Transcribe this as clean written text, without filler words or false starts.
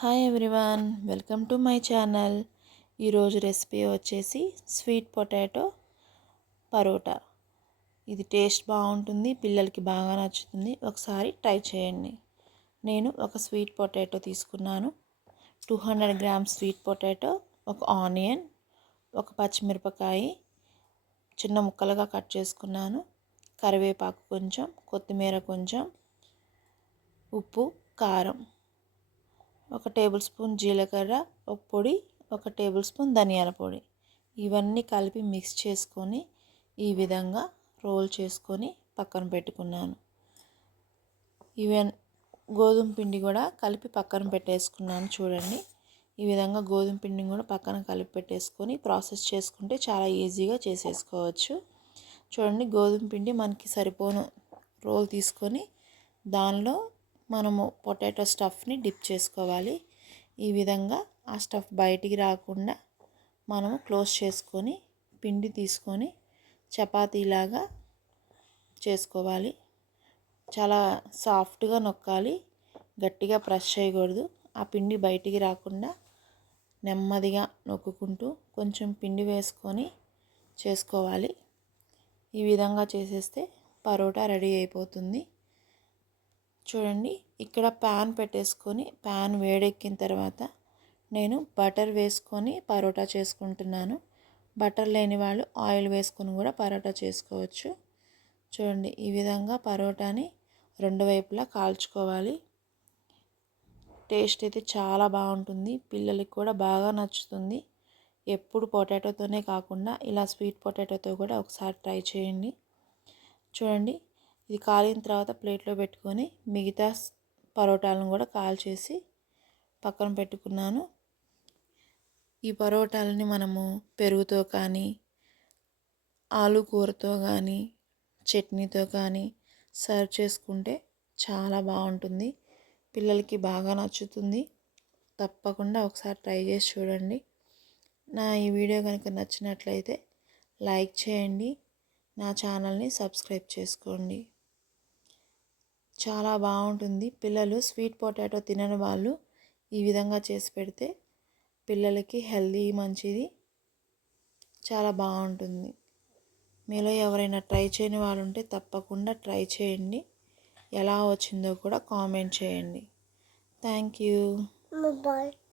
Hi everyone, welcome to my channel. ఈరోజు recipe వచ్చేసి sweet potato parotta. ఇది టేస్ట్ బాగుంటుంది, పిల్లలకి బాగా నచ్చుతుంది. ఒకసారి ట్రై చేయండి. నేను ఒక స్వీట్ పొటాటో తీసుకున్నాను. 200 గ్రామ్స్ స్వీట్ పొటాటో, ఒక ఆనియన్, ఒక పచ్చిమిరపకాయ చిన్న ముక్కలుగా కట్ చేసుకున్నాను, కరివేపాకు కొంచెం, కొత్తిమీర కొంచెం, ఉప్పు, కారం, ఒక టేబుల్ స్పూన్ జీలకర్ర పొడి, ఒక టేబుల్ స్పూన్ ధనియాల పొడి. ఇవన్నీ కలిపి మిక్స్ చేసుకొని ఈ విధంగా రోల్ చేసుకొని పక్కన పెట్టుకున్నాను. గోధుమ పిండి కూడా కలిపి పక్కన పెట్టేసుకున్నాను. చూడండి, ఈ విధంగా గోధుమ పిండిని కూడా పక్కన కలిపి పెట్టేసుకొని ప్రాసెస్ చేసుకుంటే చాలా ఈజీగా చేసేసుకోవచ్చు. చూడండి, గోధుమ పిండి మనకి సరిపోను రోల్ తీసుకొని దానిలో మనము పొటాటో స్టఫ్ని డిప్ చేసుకోవాలి. ఈ విధంగా ఆ స్టఫ్ బయటికి రాకుండా మనము క్లోజ్ చేసుకొని పిండి తీసుకొని చపాతీలాగా చేసుకోవాలి. చాలా సాఫ్ట్గా నొక్కాలి, గట్టిగా ప్రెస్ చేయకూడదు. ఆ పిండి బయటికి రాకుండా నెమ్మదిగా నొక్కుంటూ కొంచెం పిండి వేసుకొని చేసుకోవాలి. ఈ విధంగా చేసేస్తే పరోటా రెడీ అయిపోతుంది. చూడండి, ఇక్కడ ప్యాన్ పెట్టేసుకొని ప్యాన్ వేడెక్కిన తర్వాత నేను బటర్ వేసుకొని పరోటా చేసుకుంటున్నాను. బటర్ లేని వాళ్ళు ఆయిల్ వేసుకొని కూడా పరోటా చేసుకోవచ్చు. చూడండి, ఈ విధంగా పరోటాని రెండు వైపులా కాల్చుకోవాలి. టేస్ట్ అయితే చాలా బాగుంటుంది, పిల్లలకి కూడా బాగా నచ్చుతుంది. ఎప్పుడు పొటాటోతోనే కాకుండా ఇలా స్వీట్ పొటాటోతో కూడా ఒకసారి ట్రై చేయండి. చూడండి, ఇది కాలిన తర్వాత ప్లేట్లో పెట్టుకొని మిగతా పరోటాలను కూడా కాల్చేసి పక్కన పెట్టుకున్నాను. ఈ పరోటాలని మనము పెరుగుతో కానీ, ఆలు కూరతో కానీ, చట్నీతో కానీ సర్వ్ చేసుకుంటే చాలా బాగుంటుంది. పిల్లలకి బాగా నచ్చుతుంది. తప్పకుండా ఒకసారి ట్రై చేసి చూడండి. నా ఈ వీడియో కనుక నచ్చినట్లయితే లైక్ చేయండి, నా ఛానల్ని సబ్స్క్రైబ్ చేసుకోండి. చాలా బాగుంటుంది. పిల్లలు స్వీట్ పొటాటో తినని వాళ్ళు ఈ విధంగా చేసి పెడితే పిల్లలకి హెల్దీ, మంచిది, చాలా బాగుంటుంది. మీలో ఎవరైనా ట్రై చేయని వాళ్ళు ఉంటే తప్పకుండా ట్రై చేయండి. ఎలా వచ్చిందో కూడా కామెంట్ చేయండి. Thank you. బాయ్.